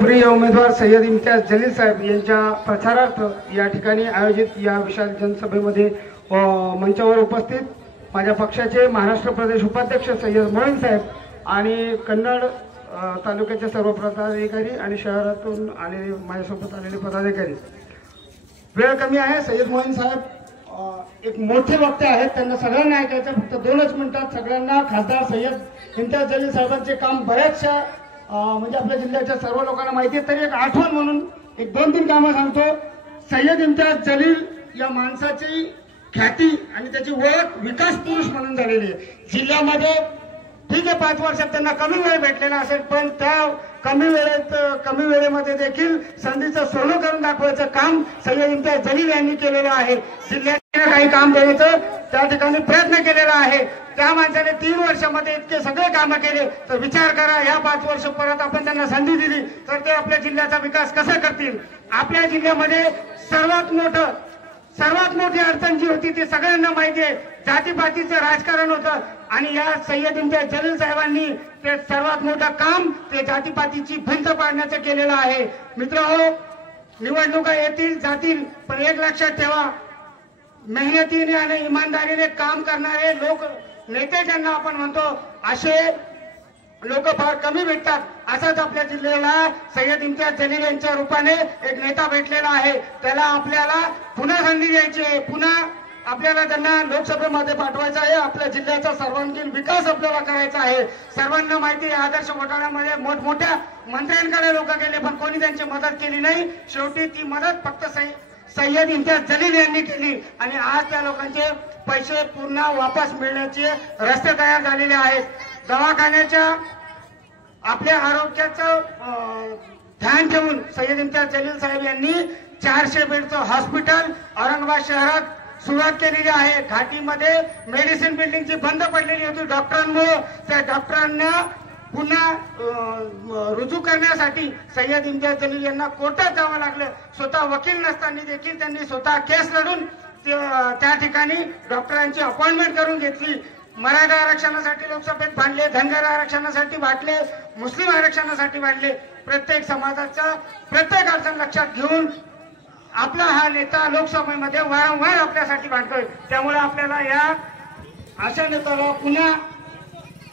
प्रिय उमेदवार सय्यद इम्तियाज जलील साहेब यांच्या प्रचारार्थ या ठिकाणी आयोजित या विशाल जनसभेमध्ये मंचावर उपस्थित माझ्या पक्षाचे महाराष्ट्र प्रदेश उपाध्यक्ष सय्यद मोईन साहेब आणि कन्नड तालुक्याचे सर्व पदाधिकारी आणि शहरातून आलेले माझ्यासोबत आलेले पदाधिकारी। वेळ कमी आहे। सय्यद मोईन साहेब एक मोठे वक्ते आहेत, त्यांना सगळ्यांना ऐकायचं, फक्त 2च मिनिटात सगळ्यांना खासदार सय्यद इम्तियाज जलील साहेबांचे काम बऱ्याचशा म्हणजे आपल्या जिल्ह्याच्या सर्व लोकांना माहिती आहे, तरी एक आठवण म्हणून एक 2-3 कामं सांगतो। सय्यद इम्तियाज जलील या माणसाची ख्याती आणि त्याची ओळख विकास पुरुष म्हणून झालेली आहे जिल्ह्यामध्ये। ठीक आहे, 5 वर्षात त्यांना कमी वेळ भेटलेला असेल, पण त्या कमी वेळेमध्ये देखील संधीचं सोनं करून दाखवायचं काम सय्यद इम्तियाज जलील यांनी केलेलं आहे। जिल्ह्यात काही काम देण्याचं त्या ठिकाणी प्रयत्न केलेला आहे। त्या माणसाने 3 वर्षामध्ये इतके सगळे कामं केले, तर विचार करा या 5 वर्ष परत आपण त्यांना संधी दिली तर ते आपल्या जिल्ह्याचा विकास कसा करतील। आपल्या जिल्ह्यामध्ये सर्वात मोठी अडचण जी होती ती सगळ्यांना माहिती आहे, जातीपातीचं राजकारण होतं आणि या सय्यद इम्तियाज जलील साहेबांनी ते सर्वात मोठं काम ते जातीपातीची भिंत पाडण्याचं केलेलं आहे। मित्रांनो, निवडणुका येतील जातील, पण एक लक्षात ठेवा, मेहनतीने आणि इमानदारीने काम करणारे लोक, नेते ज्यांना आपण म्हणतो, असे लोक फार कमी भेटतात। असाच आपल्या जिल्ह्याला सय्यद इम्तियाज जलील यांच्या रूपाने एक नेता भेटलेला आहे। त्याला आपल्याला पुन्हा संधी द्यायची आहे, पुन्हा आपल्याला त्यांना लोकसभेमध्ये पाठवायचं आहे। आपल्या जिल्ह्याचा सर्वांगीण विकास आपल्याला करायचा आहे। सर्वांना माहिती आहे, आदर्श घोटाळ्यामध्ये मोठमोठ्या मंत्र्यांकडे लोक गेले, पण कोणी त्यांची मदत केली नाही। शेवटी ती मदत फक्त सय्यद इम्तियाज जलील यांनी केली आणि आज त्या लोकांचे पैसे पुन्हा वापस मिळण्याचे रस्ते तयार झालेले आहेत। दवाखान्याच्या आपल्या आरोग्याचं ध्यान ठेवून सय्यद इम्तियाज जलील साहेब यांनी 400 बेडचं हॉस्पिटल औरंगाबाद शहरात सुरुवात केलेली आहे। घाटीमध्ये मेडिसिन बिल्डिंगची बंद पडलेली होती डॉक्टरांमुळे, त्या डॉक्टरांना पुन्हा रुजू करण्यासाठी सय्यद इम्तियाज जलील यांना कोर्टात जावं लागलं। स्वतः वकील नसताना देखील त्यांनी स्वतः केस लढून त्या ठिकाणी डॉक्टरांची अपॉइंटमेंट करून घेतली। मराठा आरक्षणासाठी लोकसभेत भांडले, धनगर आरक्षणासाठी भांडले, मुस्लिम आरक्षणासाठी भांडले। प्रत्येक समाजाचा प्रत्येक अडचण लक्षात घेऊन आपला हा नेता लोकसभेमध्ये वारंवार आपल्यासाठी भांडतोय। त्यामुळे आपल्याला या अशा नेत्याला पुन्हा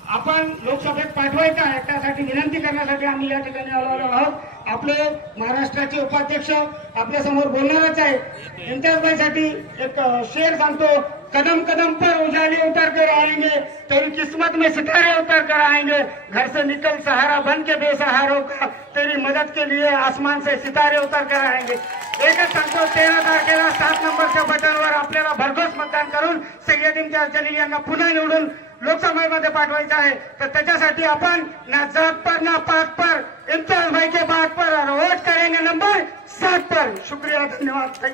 आपण लोकसभेत पाठवायचं आहे, त्यासाठी विनंती करण्यासाठी आम्ही या ठिकाणी आलो आहोत। आपले महाराष्ट्राचे उपाध्यक्ष आपल्या समोर बोलणारच आहे। इम्तियाज भाईसाठी एक शेर सांगतो, कदम कदम पर उजाले उतर कर आएंगे, तेरी किस्मत में सितारे उतर कर आएंगे, घर से निकल सहारा बन के बेसहारों का, तेरी मदद के लिए आसमान से सितारे उतर कर आएंगे। एकच सांगतो, 13 तारखेला 7 नंबरच्या बटनवर आपल्याला भरघोस मतदान करून सय्यद इम्तियाज जलील यांना पुन्हा निवडून लोकसभेमध्ये पाठवायचं आहे। तर त्याच्यासाठी आपण ना जात पर ना पात पर, इम्तियाज भाई के बात पर वोट करेंगे नंबर 7 पर। शुक्रिया, धन्यवाद।